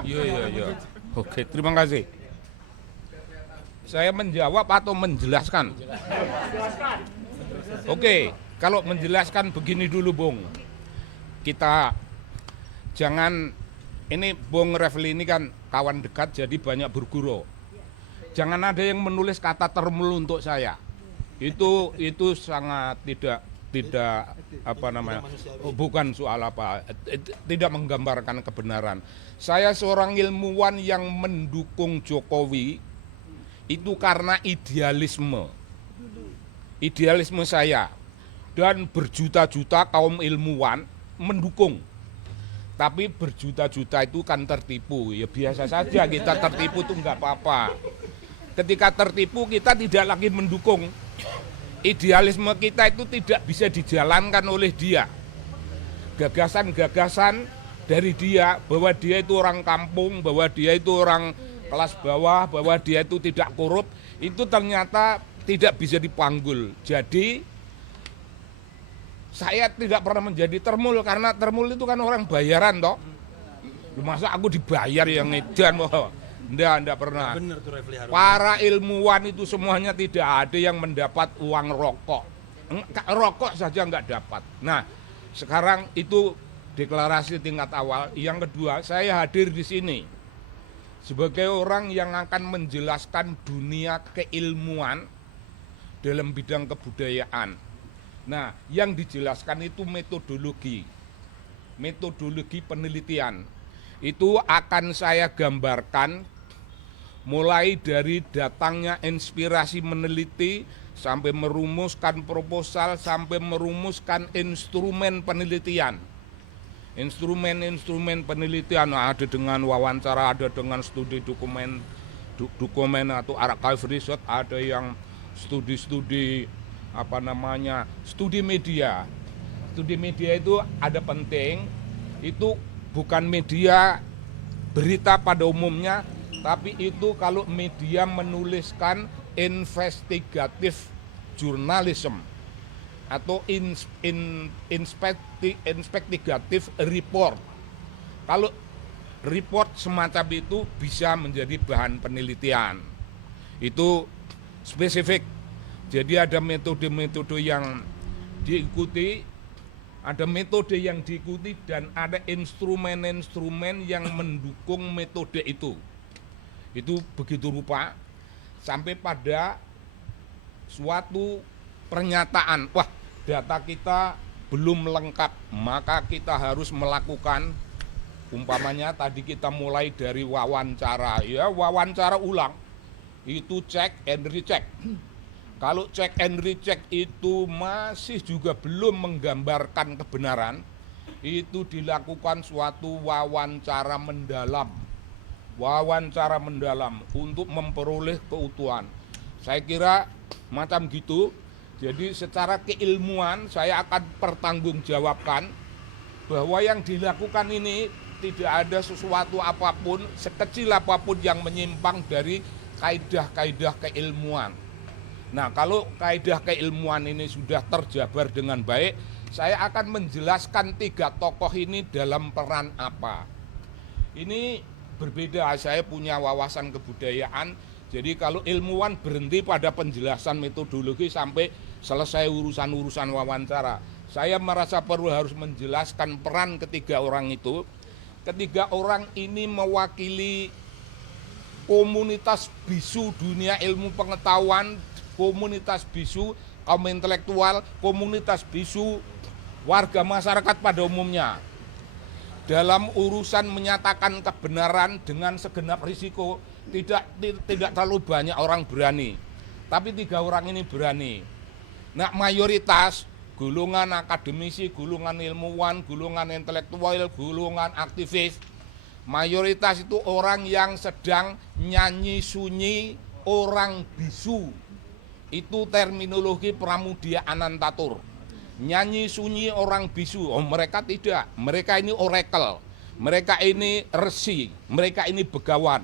Iya. Oke, terima kasih. Saya menjawab atau menjelaskan? Oke, kalau menjelaskan begini dulu, Bung. Kita jangan, ini Bung Refli ini kan kawan dekat jadi banyak berguru. Jangan ada yang menulis kata termul untuk saya. Itu sangat tidak apa namanya, bukan soal apa, tidak menggambarkan kebenaran. Saya seorang ilmuwan yang mendukung Jokowi itu karena idealisme saya, dan berjuta-juta kaum ilmuwan mendukung. Tapi berjuta-juta itu kan tertipu, ya biasa saja kita tertipu itu nggak apa-apa. Ketika tertipu kita tidak lagi mendukung. Idealisme kita itu tidak bisa dijalankan oleh dia. Gagasan-gagasan dari dia, bahwa dia itu orang kampung, bahwa dia itu orang kelas bawah, bahwa dia itu tidak korup, itu ternyata tidak bisa dipanggul. Jadi saya tidak pernah menjadi termul, karena termul itu kan orang bayaran toh. Masa aku dibayar yang ngedan? Enggak pernah. Bener tuh Refli Harun. Para ilmuwan itu semuanya tidak ada yang mendapat uang rokok. Rokok saja enggak dapat. Nah, sekarang itu deklarasi tingkat awal. Yang kedua, saya hadir di sini sebagai orang yang akan menjelaskan dunia keilmuan dalam bidang kebudayaan. Nah, yang dijelaskan itu metodologi penelitian. Itu akan saya gambarkan mulai dari datangnya inspirasi meneliti, sampai merumuskan proposal, sampai merumuskan instrumen penelitian. Instrumen penelitian ada dengan wawancara, ada dengan studi dokumen atau archive research, ada yang studi media. Studi media itu ada penting, itu bukan media berita pada umumnya, tapi itu kalau media menuliskan investigatif journalism atau investigatif report. Kalau report semacam itu bisa menjadi bahan penelitian. Itu spesifik. Jadi ada metode-metode yang diikuti, dan ada instrumen-instrumen yang mendukung metode itu. Itu begitu rupa sampai pada suatu pernyataan, wah data kita belum lengkap, maka kita harus melakukan, umpamanya tadi kita mulai dari wawancara, ya wawancara ulang, itu check and recheck. Kalau check and recheck itu masih juga belum menggambarkan kebenaran, itu dilakukan suatu wawancara mendalam untuk memperoleh keutuhan. Saya kira macam gitu. Jadi secara keilmuan saya akan pertanggungjawabkan bahwa yang dilakukan ini tidak ada sesuatu apapun, sekecil apapun yang menyimpang dari kaidah-kaidah keilmuan. Nah, kalau kaidah keilmuan ini sudah terjabar dengan baik, saya akan menjelaskan 3 tokoh ini dalam peran apa. Ini berbeda, saya punya wawasan kebudayaan, jadi kalau ilmuwan berhenti pada penjelasan metodologi sampai selesai urusan-urusan wawancara. Saya merasa perlu harus menjelaskan peran ketiga orang itu. Ketiga orang ini mewakili komunitas bisu dunia ilmu pengetahuan, komunitas bisu kaum intelektual, komunitas bisu warga masyarakat pada umumnya. Dalam urusan menyatakan kebenaran dengan segenap risiko, tidak terlalu banyak orang berani. Tapi 3 orang ini berani. Nah, mayoritas golongan akademisi, golongan ilmuwan, golongan intelektual, golongan aktivis, mayoritas itu orang yang sedang nyanyi sunyi orang bisu. Itu terminologi Pramudia Anantatur. Nyanyi sunyi orang bisu, mereka tidak, mereka ini oracle, mereka ini resi, mereka ini begawan,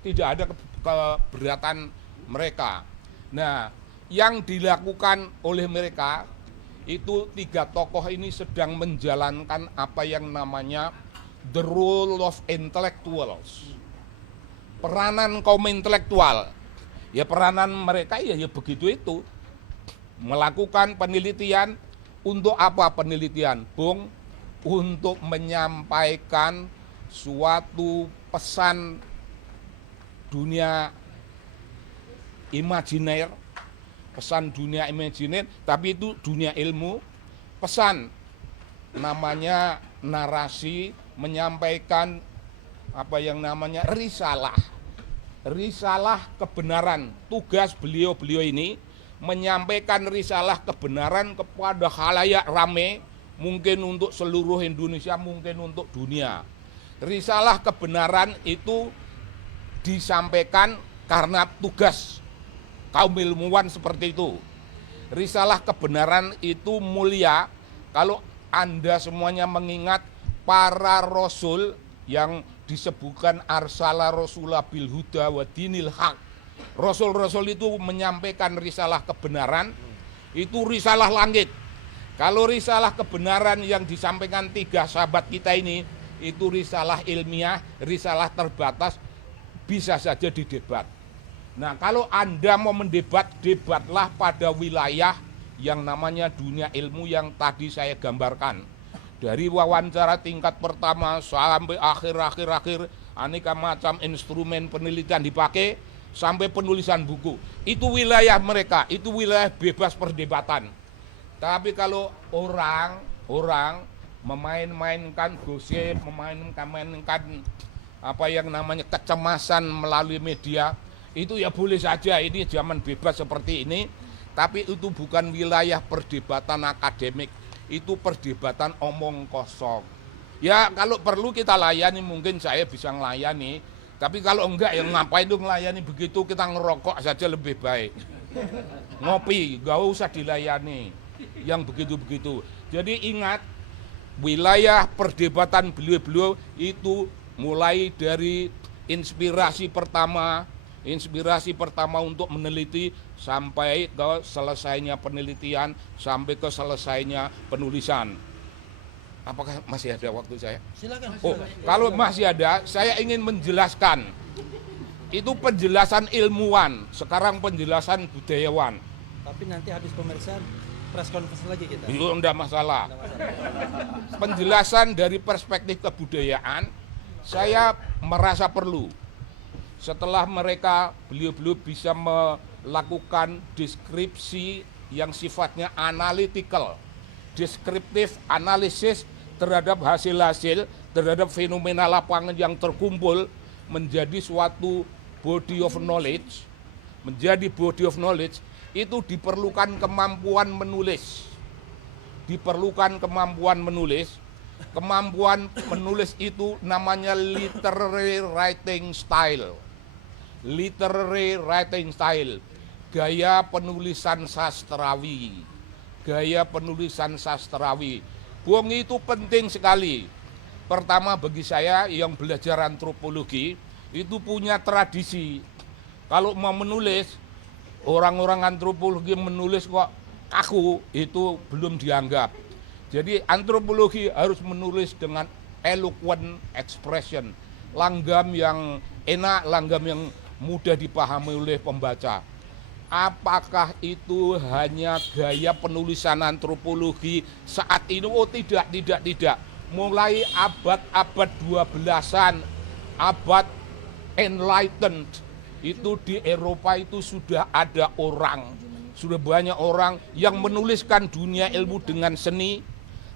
tidak ada keberatan mereka. Nah, yang dilakukan oleh mereka itu 3 tokoh ini sedang menjalankan apa yang namanya the role of intellectuals. Peranan kaum intelektual, ya peranan mereka ya begitu itu. Melakukan penelitian, untuk apa penelitian, Bung? Untuk menyampaikan suatu pesan dunia imajiner, tapi itu dunia ilmu, pesan namanya narasi, menyampaikan apa yang namanya risalah kebenaran. Tugas beliau ini menyampaikan risalah kebenaran kepada khalayak rame, mungkin untuk seluruh Indonesia, mungkin untuk dunia. Risalah kebenaran itu disampaikan karena tugas kaum ilmuwan seperti itu. Risalah kebenaran itu mulia kalau Anda semuanya mengingat para rasul yang disebutkan arsala rasulah bil huda wa dinil haq. Rasul-rasul itu menyampaikan risalah kebenaran, itu risalah langit. Kalau risalah kebenaran yang disampaikan 3 sahabat kita ini, itu risalah ilmiah, risalah terbatas, bisa saja didebat. Nah, kalau Anda mau mendebat, debatlah pada wilayah yang namanya dunia ilmu yang tadi saya gambarkan. Dari wawancara tingkat pertama sampai akhir, aneka macam instrumen penelitian dipakai, sampai penulisan buku. Itu wilayah mereka, itu wilayah bebas perdebatan. Tapi kalau orang memain-mainkan gosip, memainkan apa yang namanya kecemasan melalui media, itu ya boleh saja, ini zaman bebas seperti ini, tapi itu bukan wilayah perdebatan akademik, itu perdebatan omong kosong. Ya kalau perlu kita layani, mungkin saya bisa melayani, tapi kalau enggak ya ngapain tuh melayani begitu, kita ngerokok saja lebih baik. Ngopi, gak usah dilayani yang begitu-begitu. Jadi ingat, wilayah perdebatan beliau-beliau itu mulai dari inspirasi pertama untuk meneliti sampai ke selesainya penelitian, sampai ke selesainya penulisan. Apakah masih ada waktu saya? Silakan. Oh, kalau masih ada, saya ingin menjelaskan. Itu penjelasan ilmuwan, sekarang penjelasan budayawan. Tapi nanti habis pemeriksaan press conference lagi kita. Itu enggak masalah. Penjelasan dari perspektif kebudayaan, saya merasa perlu. Setelah beliau-beliau bisa melakukan deskripsi yang sifatnya analytical, deskriptif analisis terhadap hasil-hasil, terhadap fenomena lapangan yang terkumpul menjadi suatu body of knowledge, itu diperlukan kemampuan menulis. Kemampuan menulis itu namanya literary writing style, gaya penulisan sastrawi. Bung, itu penting sekali. Pertama, bagi saya yang belajar antropologi itu punya tradisi. Kalau mau menulis, orang-orang antropologi menulis kok kaku, itu belum dianggap. Jadi antropologi harus menulis dengan eloquent expression, langgam yang enak, langgam yang mudah dipahami oleh pembaca. Apakah itu hanya gaya penulisan antropologi saat ini? Oh tidak. Mulai abad 12-an, abad enlightened, itu di Eropa itu sudah ada sudah banyak orang yang menuliskan dunia ilmu dengan seni.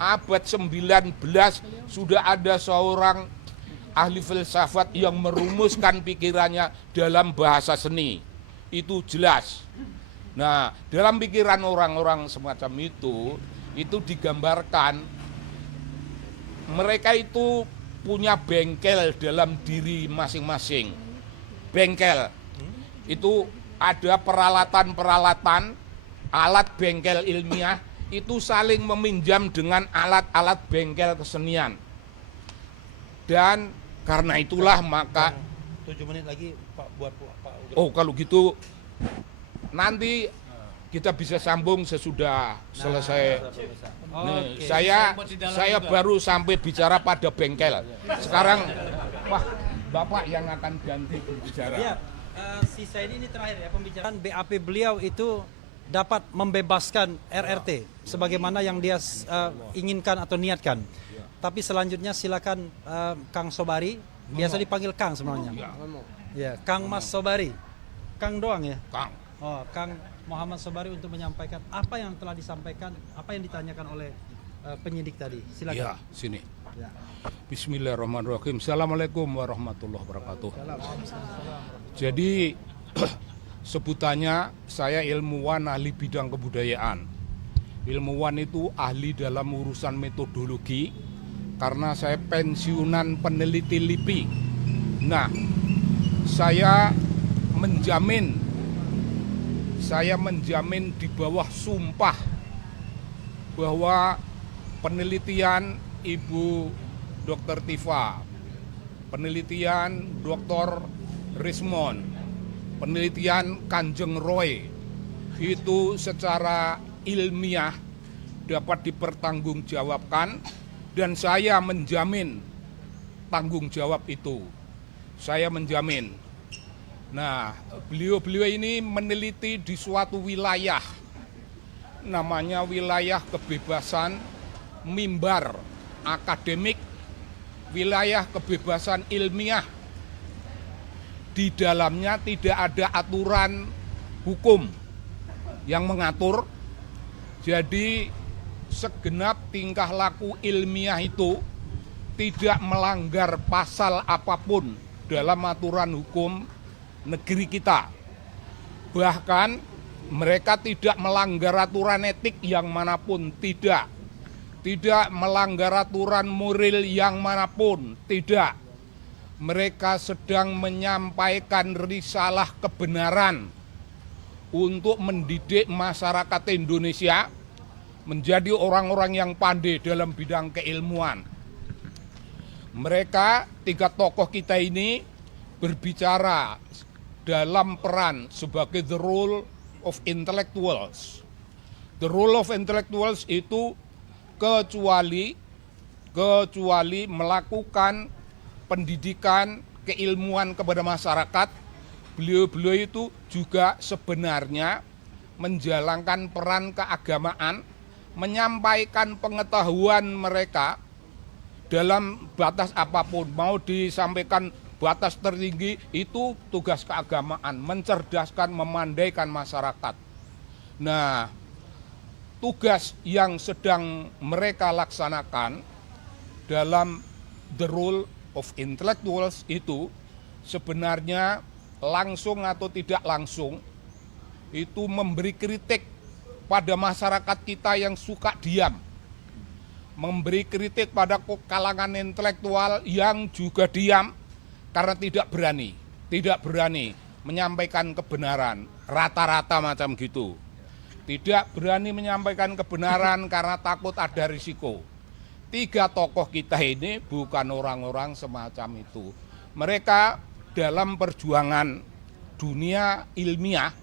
Abad 19 sudah ada seorang ahli filsafat yang merumuskan pikirannya dalam bahasa seni. Itu jelas. Nah, dalam pikiran orang-orang semacam itu digambarkan mereka itu punya bengkel dalam diri masing-masing. Bengkel itu ada peralatan-peralatan, alat bengkel ilmiah itu saling meminjam dengan alat-alat bengkel kesenian. Dan karena itulah maka 7 menit lagi Pak buat Pak. Oh, kalau gitu nanti kita bisa sambung sesudah selesai. Nih, Oke. saya baru sampai bicara pada bengkel. Sekarang, wah, Bapak yang akan ganti berbicara. Ya, sisa ini terakhir ya pembicaraan BAP beliau itu dapat membebaskan RRT sebagaimana yang dia inginkan atau niatkan. Tapi selanjutnya silakan Kang Sobari, biasa dipanggil Kang sebenarnya. Ya, Kang Mas Sobari. Kang doang ya? Kang. Oh, Kang Muhammad Sobari untuk menyampaikan apa yang telah disampaikan, apa yang ditanyakan oleh penyidik tadi. Silakan. Ya, sini. Ya. Bismillahirrahmanirrahim. Assalamualaikum warahmatullahi wabarakatuh. Jadi sebutannya saya ilmuwan ahli bidang kebudayaan. Ilmuwan itu ahli dalam urusan metodologi karena saya pensiunan peneliti LIPI. Nah, saya menjamin di bawah sumpah bahwa penelitian Ibu Dr. Tifa, penelitian Dr. Rismon, penelitian Kanjeng Roy itu secara ilmiah dapat dipertanggungjawabkan dan saya menjamin tanggung jawab itu. Saya menjamin. Nah, beliau-beliau ini meneliti di suatu wilayah, namanya wilayah kebebasan mimbar akademik, wilayah kebebasan ilmiah. Di dalamnya tidak ada aturan hukum yang mengatur, jadi segenap tingkah laku ilmiah itu tidak melanggar pasal apapun dalam aturan hukum negeri kita. Bahkan mereka tidak melanggar aturan etik yang manapun, tidak melanggar aturan moral yang manapun, tidak. Mereka sedang menyampaikan risalah kebenaran untuk mendidik masyarakat Indonesia menjadi orang-orang yang pandai dalam bidang keilmuan. Mereka, tiga tokoh kita ini berbicara dalam peran sebagai the role of intellectuals. The role of intellectuals itu kecuali melakukan pendidikan keilmuan kepada masyarakat, beliau-beliau itu juga sebenarnya menjalankan peran keagamaan, menyampaikan pengetahuan mereka dalam batas apapun, mau disampaikan batas tertinggi itu tugas keagamaan, mencerdaskan, memandaikan masyarakat. Nah, tugas yang sedang mereka laksanakan dalam the role of intellectuals itu sebenarnya langsung atau tidak langsung itu memberi kritik pada masyarakat kita yang suka diam, memberi kritik pada kalangan intelektual yang juga diam karena tidak berani menyampaikan kebenaran, rata-rata macam gitu. Tidak berani menyampaikan kebenaran karena takut ada risiko. Tiga tokoh kita ini bukan orang-orang semacam itu. Mereka dalam perjuangan dunia ilmiah,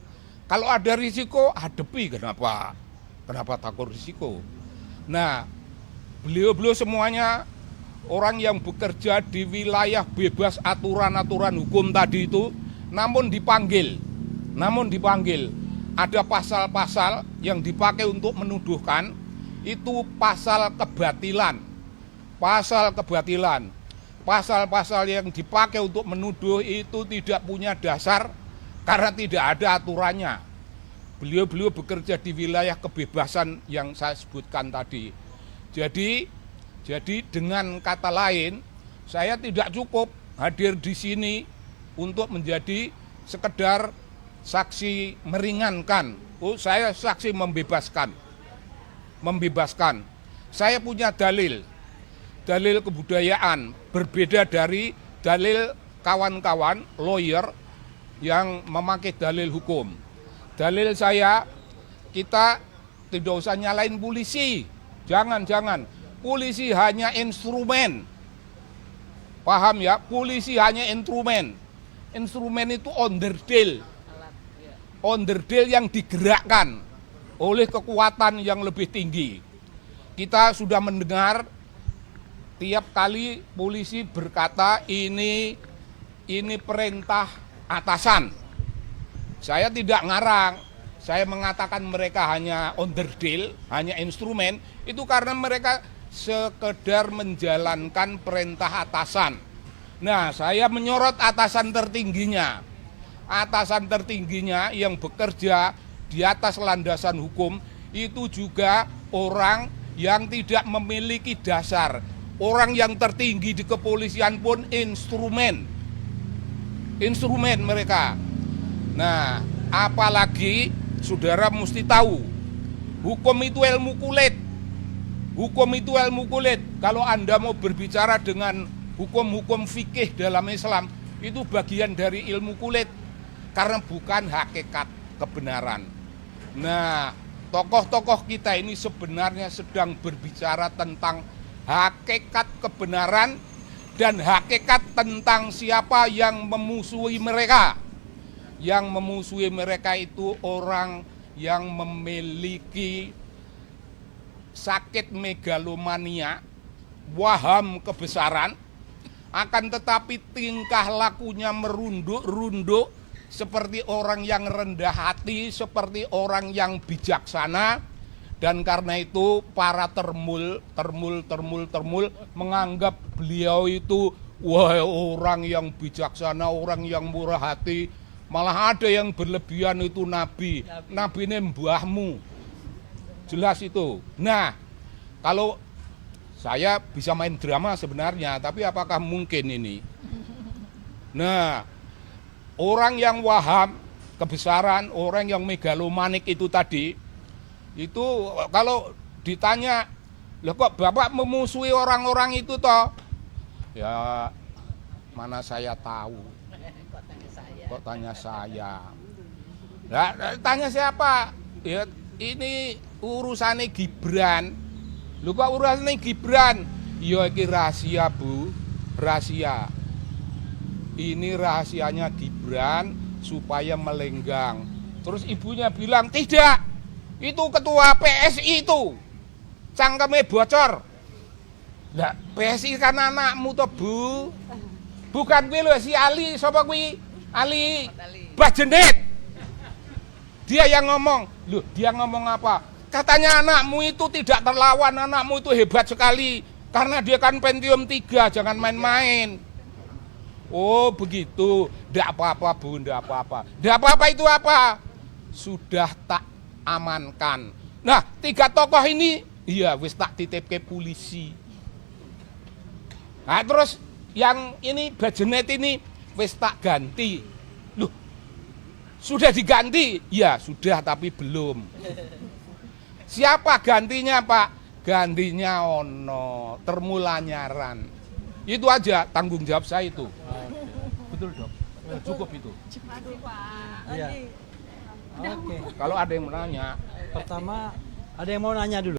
kalau ada risiko, hadapi. Kenapa takut risiko? Nah, beliau-beliau semuanya orang yang bekerja di wilayah bebas aturan-aturan hukum tadi itu, namun dipanggil. Ada pasal-pasal yang dipakai untuk menuduhkan, itu pasal kebatilan. Pasal-pasal yang dipakai untuk menuduh itu tidak punya dasar karena tidak ada aturannya. Beliau-beliau bekerja di wilayah kebebasan yang saya sebutkan tadi. Jadi dengan kata lain, saya tidak cukup hadir di sini untuk menjadi sekedar saksi meringankan. Saya saksi membebaskan. Saya punya dalil kebudayaan berbeda dari dalil kawan-kawan lawyer yang memakai dalil hukum. Dalil saya, kita tidak usah nyalain polisi. Jangan. Polisi hanya instrumen. Paham ya? Polisi hanya instrumen. Instrumen itu onderdil yang digerakkan. oleh kekuatan yang lebih tinggi. Kita sudah mendengar tiap kali polisi berkata ini perintah atasan. Saya tidak ngarang, saya mengatakan mereka hanya onderdil, hanya instrumen, itu karena mereka sekedar menjalankan perintah atasan. Nah, saya menyorot atasan tertingginya. Atasan tertingginya yang bekerja di atas landasan hukum itu juga orang yang tidak memiliki dasar. Orang yang tertinggi di kepolisian pun instrumen mereka. Nah, apalagi saudara mesti tahu, hukum itu ilmu kulit. Hukum itu ilmu kulit. Kalau Anda mau berbicara dengan hukum-hukum fikih dalam Islam, itu bagian dari ilmu kulit. Karena bukan hakikat kebenaran. Nah, tokoh-tokoh kita ini sebenarnya sedang berbicara tentang hakikat kebenaran dan hakikat tentang siapa yang memusuhi mereka. Yang memusuhi mereka itu orang yang memiliki sakit megalomania, waham kebesaran, akan tetapi tingkah lakunya merunduk-runduk seperti orang yang rendah hati, seperti orang yang bijaksana. Dan karena itu para termul menganggap beliau itu wah orang yang bijaksana, orang yang murah hati. Malah ada yang berlebihan itu nabi ini mbahmu. Jelas itu. Nah, kalau saya bisa main drama sebenarnya, tapi apakah mungkin ini? Nah, orang yang waham kebesaran, orang yang megalomanik itu tadi, itu kalau ditanya, loh kok Bapak memusuhi orang-orang itu toh? Ya, mana saya tahu. Kok tanya saya? Nah, tanya siapa? Ya, ini urusannya Gibran. Loh kok urusannya Gibran? Ya ini rahasia Bu, rahasia. Ini rahasianya Gibran supaya melenggang. Terus ibunya bilang, tidak, itu ketua PSI itu, cangkeme bocor. Nah, PSI kan anakmu toh Bu. Bukan gue loh, si Ali, siapa gue? Ali Bajenet. Dia yang ngomong. Loh, dia ngomong apa? Katanya anakmu itu tidak terlawan, anakmu itu hebat sekali. Karena dia kan Pentium 3, jangan main-main. Oh begitu, tidak apa-apa Bu, tidak apa-apa. Tidak apa-apa itu apa? Sudah tak amankan. Nah, 3 tokoh ini, iya wis tak titip ke polisi. Nah terus yang ini Bajenet ini wis tak ganti. Loh, sudah diganti? Ya sudah, tapi belum. Siapa gantinya Pak? Gantinya ono, termulanyaran. Itu aja tanggung jawab saya itu. Betul Dok, cukup itu. Aduh Pak. Iya. Oke. Kalau ada yang menanya. Pertama, ada yang mau nanya dulu.